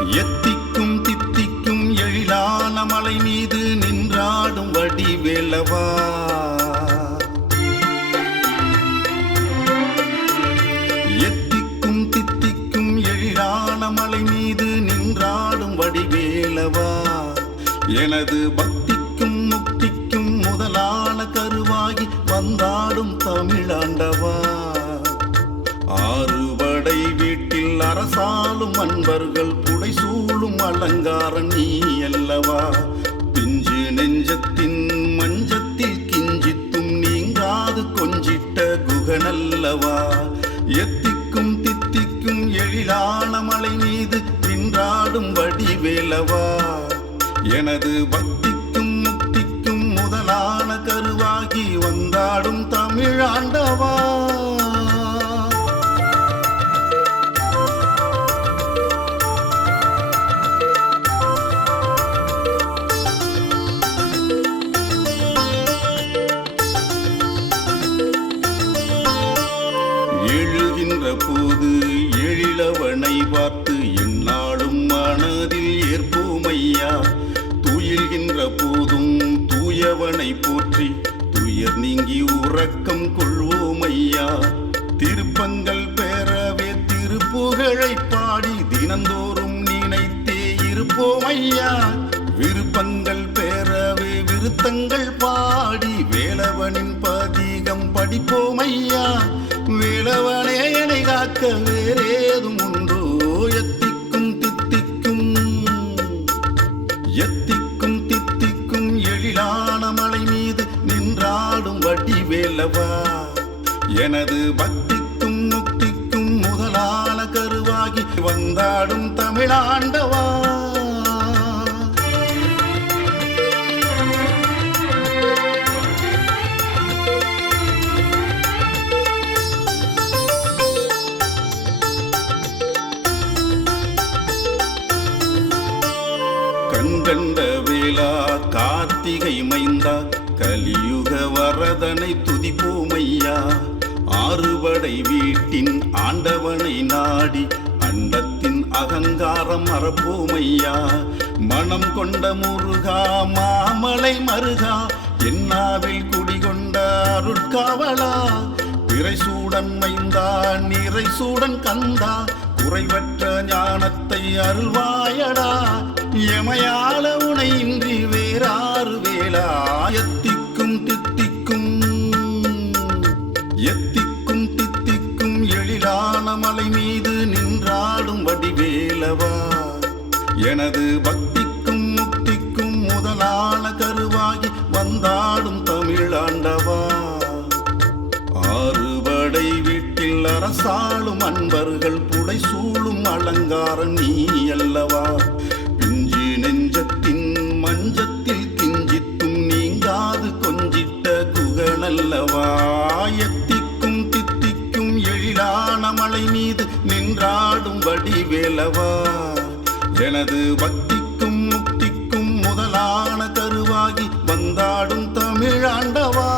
எத்திக்கும் தித்திக்கும் எழிலான மலை மீது நின்றாடும் வடிவேலவா. எத்திக்கும் தித்திக்கும் எழிலான மலை மீது நின்றாடும் வடிவேலவா. எனது பக்திக்கும் முக்திக்கும் முதலான கருவாகி வந்தாடும் தமிழாண்டவா. ஆறுபடை வீட்டில் அரசாலும் அன்பர்கள் புடைசூழும் அலங்காரம் நீ அல்லவா. பிஞ்சு நெஞ்சத்தின் மஞ்சத்தில் கிஞ்சித்தும் நீங்காது கொஞ்சிட்ட குகனல்லவா. எத்திக்கும் தித்திக்கும் எழிலான மலை மீது நின்றாடும் வடிவேலவா. எனது பக்திக்கும் முக்திக்கும் முதலான கருவாகி வந்தாடும் தமிழாண்டவா. எழுகின்ற போது எழிலவனை பார்த்து எந்நாளும் மனதில் ஏற்போமையா. துயில்கின்ற போதும் தூயவனை போற்றி துயர் நீங்கி உறக்கம் கொள்வோமையா. திருப்பங்கள் பெறவே திருப்புகழை பாடி தினந்தோறும் நினைத்தே இருப்போமையா. விருப்பங்கள் பெறவே விருத்தங்கள் பாடி வேலவனின் பதிகம் படிப்போமையா. வேலவனே என்னை காக்க வேறேதும் உண்டோ. எத்திக்கும் தித்திக்கும் எத்திக்கும் தித்திக்கும் எழிலான மலை மீது நின்றாடும் வடிவேலவா. எனது பக்திக்கும் முக்திக்கும் முதலான கருவாகி வந்தாடும் தமிழாண்டவா. கண்கண்ட வேளா கார்த்திகை மைந்தா கலியுக வரதனை துதிப்போமையா. ஆறுபடை வீட்டின் ஆண்டவனை நாடி அண்டத்தின் அகங்காரம் மறப்போமையா. மனம் கொண்ட முருகா மாமலை மருகா என்னாவில் குடிகொண்ட அருட்காவலா. பிறைசூடன் மைந்தா நிறைசூடன் கந்தா குறைவற்ற ஞானத்தை அருள்வாயடா. எமையால உனை இன்றி வேறாறு வேளா. எத்திக்கும் தித்திக்கும் எத்திக்கும் தித்திக்கும் எழிலான மலை மீது நின்றாடும் வடிவேலவா. எனது பக்திக்கும் முக்திக்கும் முதலான கருவாகி வந்தாடும் தமிழாண்டவா. ஆறுபடை வீட்டில் அரசாளும் அன்பர்கள் புடைசூழும் அலங்காரம் நீ அல்லவா. பிஞ்சு நெஞ்சத்தின் மஞ்சத்தில் கிஞ்சித்தும் நீங்காது கொஞ்சிட்ட குகனல்லவா. எத்திக்கும் தித்திக்கும் எழிலான மலை மீது நின்றாடும் வடிவேலவா. எனது பக்திக்கும் முக்திக்கும் முதலான கருவாகி வந்தாடும் தமிழாண்டவா.